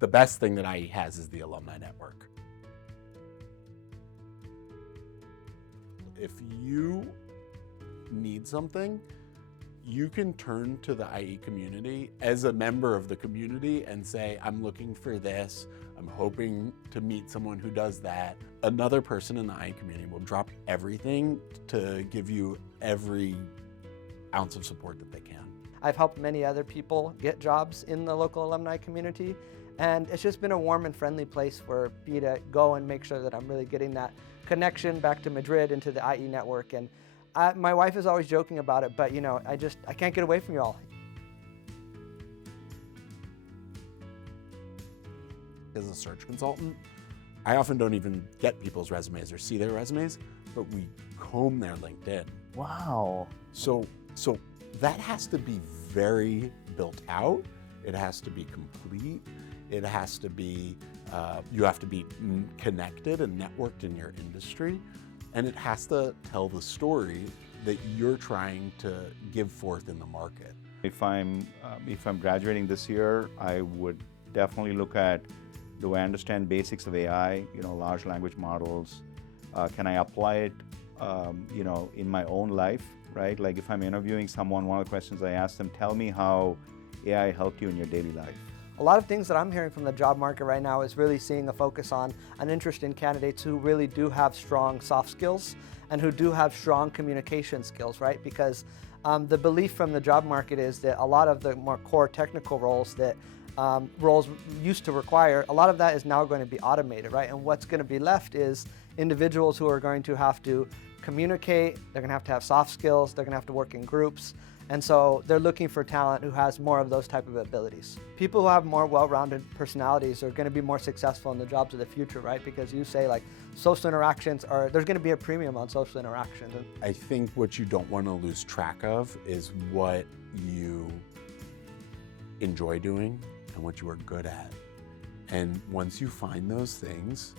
The best thing that IE has is the alumni network. If you need something, you can turn to the IE community as a member of the community and say, I'm looking for this, I'm hoping to meet someone who does that. Another person in the IE community will drop everything to give you every ounce of support that they can. I've helped many other people get jobs in the local alumni community, and it's just been a warm and friendly place for me to go and make sure that I'm really getting that connection back to Madrid and to the IE network. And my wife is always joking about it, but you know, I can't get away from you all. As a search consultant, I often don't even get people's resumes or see their resumes, but we comb their LinkedIn. Wow. So that has to be very built out. It has to be complete. It has to be, you have to be connected and networked in your industry. And it has to tell the story that you're trying to give forth in the market. If I'm graduating this year, I would definitely look at, do I understand basics of AI, large language models? Can I apply it, in my own life, right? Like if I'm interviewing someone, one of the questions I ask them, tell me how AI helped you in your daily life. A lot of things that I'm hearing from the job market right now is really seeing a focus on an interest in candidates who really do have strong soft skills and who do have strong communication skills, right? Because the belief from the job market is that a lot of the more core technical roles that roles used to require, a lot of that is now going to be automated, right? And what's going to be left is individuals who are going to have to communicate, they're going to have soft skills, they're going to have to work in groups. And so they're looking for talent who has more of those type of abilities. People who have more well-rounded personalities are going to be more successful in the jobs of the future, right? Because you say like social interactions there's going to be a premium on social interactions. I think what you don't want to lose track of is what you enjoy doing and what you are good at. And once you find those things,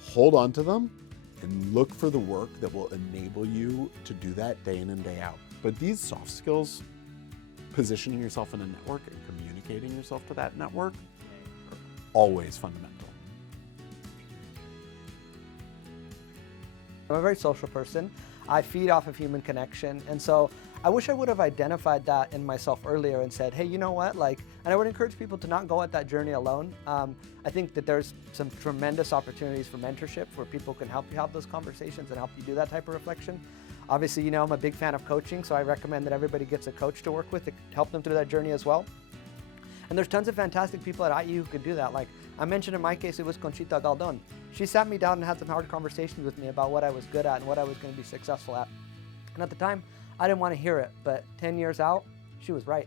hold on to them and look for the work that will enable you to do that day in and day out. But these soft skills, positioning yourself in a network and communicating yourself to that network, are always fundamental. I'm a very social person. I feed off of human connection, and so I wish I would have identified that in myself earlier and said, hey, you know what, and I would encourage people to not go at that journey alone. I think that there's some tremendous opportunities for mentorship where people can help you have those conversations and help you do that type of reflection. Obviously, I'm a big fan of coaching, so I recommend that everybody gets a coach to work with to help them through that journey as well. And there's tons of fantastic people at IE who could do that. Like I mentioned in my case, it was Conchita Galdon. She sat me down and had some hard conversations with me about what I was good at and what I was going to be successful at. And at the time, I didn't want to hear it, but 10 years out, she was right.